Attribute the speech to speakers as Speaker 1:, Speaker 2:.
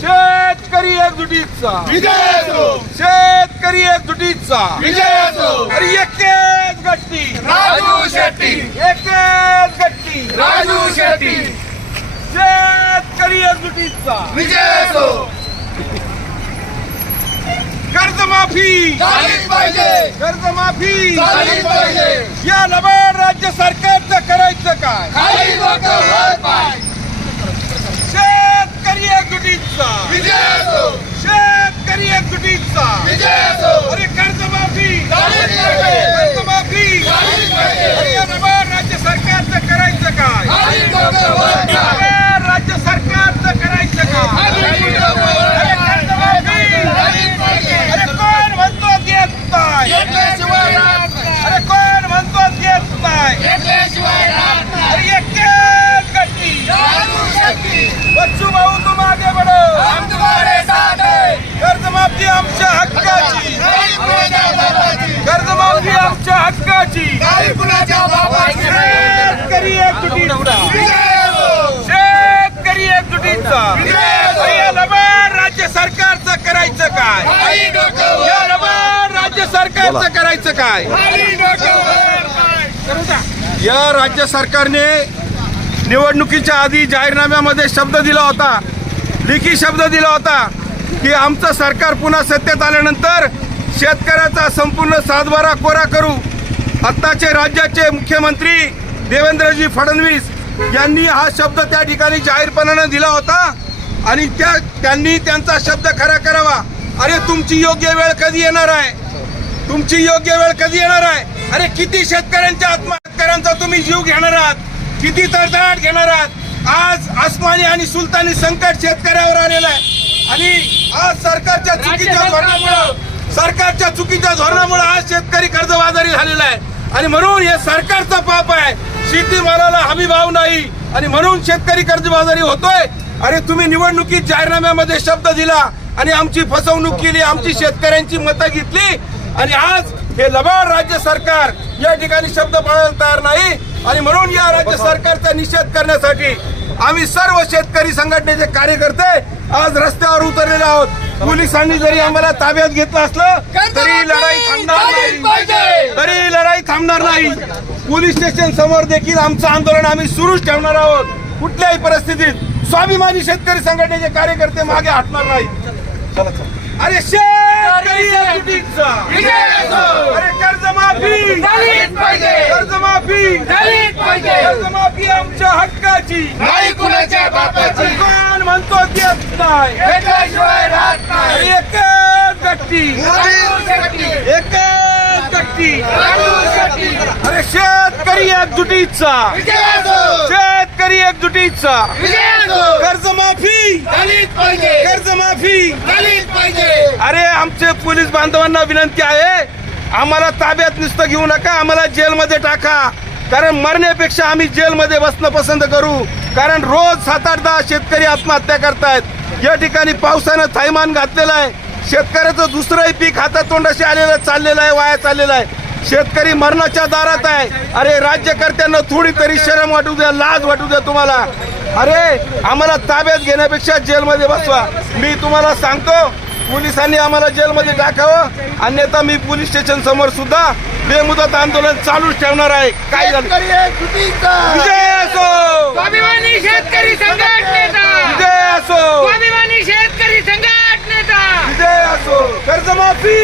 Speaker 1: शेतकरी एकजुटीचा. शेतकरी एकजुटीचा. एकच गट्टी.
Speaker 2: राजू शेट्टी.
Speaker 1: एकच गट्टी.
Speaker 2: राजू शेट्टी.
Speaker 1: शेतकरी एकजुटीचा. कर्जमाफी. कर्जमाफी. या लबाड राज्य सरकारचं करायचं काय
Speaker 2: काही लोक वर पाय
Speaker 1: शेतकरी एकजुटीचा
Speaker 2: विजय असो
Speaker 1: शेतकरी एकजुटीचा
Speaker 2: विजय असो
Speaker 1: अरे कर्जमाफी
Speaker 2: झालीच पाहिजे
Speaker 1: कर्जमाफी
Speaker 2: झालीच पाहिजे
Speaker 1: अरे या लबाड राज्य सरकारचं करायचं काय
Speaker 2: काही लोक वर पाय
Speaker 1: लबाड राज्य सरकारचं करायचं काय
Speaker 2: काही लोक वर
Speaker 1: अरे
Speaker 2: पाय
Speaker 1: कर्जमाफी
Speaker 2: झालीच पाहिजे
Speaker 1: अरे कोण म्हणतो देत नाही
Speaker 2: घेतल्याशिवाय राहत नाही
Speaker 1: अरे कोण म्हणतो देत नाही
Speaker 2: घेतल्याशिवाय राहत नाही
Speaker 1: अरे एकच गट्टी
Speaker 2: राजू शेट्टी
Speaker 1: बच्चू भाऊ तुम आगे बढ़ो
Speaker 2: हम तुम्हारे साथ है
Speaker 1: कर्जमाफी आमच्या हक्काची
Speaker 2: नाही कुणाच्या बापाची
Speaker 1: कर्जमाफी आमच्या हक्काची
Speaker 2: नाही कुणाच्या बापाची
Speaker 1: शेतकरी एकजुटीचा
Speaker 2: विजय असो
Speaker 1: शेतकरी एकजुटीचा अरे या लबाड राज्य सरकारचं करायचं काय?
Speaker 2: काही लोक वर
Speaker 1: या लबाड राज्य सरकारचं करायचं काय? या राज्य सरकारने निवडणुकीच्या आधी जाहीरनाम्यामध्ये शब्द दिला होता लिखी शब्द दिला होता की आमचं सरकार पुन्हा सत्तेत आल्यानंतर शेतकऱ्याचा संपूर्ण सातबारा कोरा करू. आत्ताचे राज्याचे मुख्यमंत्री देवेंद्रजी फडणवीस यांनी हा शब्द त्या ठिकाणी जाहीरपणानं दिला होता आणि त्या त्यांनी त्यांचा शब्द खरा करावा. अरे तुमची योग्य वेळ कधी येणार आहे? तुमची योग्य वेळ कधी येणार आहे? अरे किती शेतकऱ्यांच्या आत्महत्यांचा तुम्ही जीव घेणार आहात? किती तडतडाट घेणार आहात? आज आसमानी आणि सुलतानी संकट शेतकऱ्यावर आलेलं आहे. आणि आज सरकारच्या चुकीच्या धोरणामुळं सरकारच्या चुकीच्या धोरणामुळे आज शेतकरी कर्जबाजारी झालेला आहे. आणि म्हणून हे सरकारचा पाप आहे. शेतीमालाला हमी भाव नाही. आणि म्हणून शेतकरी कर्जबाजारी होतोय. अरे तुम्ही निवडणुकीत जाहीरनाम्यामध्ये शब्द दिला आणि आमची फसवणूक केली आमची शेतकऱ्यांची मतं घेतली आणि आज हे लबाड राज्य सरकार या ठिकाणी शब्द पाळायला तयार नाही. आणि म्हणून या राज्य सरकारचा निषेध करण्यासाठी आम्ही सर्व शेतकरी संघटनेचे कार्यकर्ते आज रस्त्यावर उतरलेले आहोत. पोलिसांनी जरी आम्हाला ताब्यात घेतलं असलं तरी लढाई थांबणार नाही. तरी लढाई थांबणार नाही. पोलीस स्टेशन समोर देखील आमचं आंदोलन आम्ही सुरूच ठेवणार आहोत. कुठल्याही परिस्थितीत स्वाभिमानी शेतकरी संघटनेचे कार्यकर्ते मागे हटणार नाही. चला चला. अरे शेतकरी एकजुटीचा.
Speaker 2: विजय असो.
Speaker 1: अरे कर्जमाफी कर्जमाफी
Speaker 2: झालीच पाहिजे.
Speaker 1: कर्जमाफी आमच्या हक्काची.
Speaker 2: नाही कुणाच्या बापाची.
Speaker 1: कोण म्हणतो देत नाही? एकच
Speaker 2: शेट्टी.
Speaker 1: एकच
Speaker 2: शेट्टी.
Speaker 1: अरे शेतकरी एकजुटीचा.
Speaker 2: विजय असो.
Speaker 1: शेतकरी एकजुटीचा.
Speaker 2: कर्ज माफी
Speaker 1: कर्जमाफी.
Speaker 2: माफी
Speaker 1: कर्जमाफी. अरे आमचे पोलीस बांधवांना विनंती आहे आम्हाला ताब्यात नुसतं घेऊ नका आम्हाला जेलमध्ये टाका. कारण मरण्यापेक्षा आम्ही जेलमध्ये बसणं पसंत करू. कारण रोज सात आठ दहा शेतकरी आत्महत्या करतायत. या ठिकाणी पावसानं थैमान घातलेलं आहे. शेतकऱ्याचं दुसरंही पीक हातातोंडाशी आलेलं चाललेलं आहे वाया चाललेलं आहे. शेतकरी मरणाच्या दारात आहे. अरे राज्यकर्त्यांना थोडी तरी शरम वाटू द्या लाज वाटू द्या तुम्हाला. अरे आम्हाला ताब्यात घेण्यापेक्षा जेलमध्ये बसवा. मी तुम्हाला सांगतो पोलिसांनी आम्हाला जेलमध्ये टाकावं. अन्यथा मी पोलीस स्टेशन समोर सुद्धा बेमुदत आंदोलन चालूच ठेवणार आहे. काय झालं? विजय असो!
Speaker 2: स्वाभिमानी शेतकरी
Speaker 1: विजय असो!
Speaker 2: स्वाभिमानी शेतकरी
Speaker 1: विजय असो! कर्जमाफी!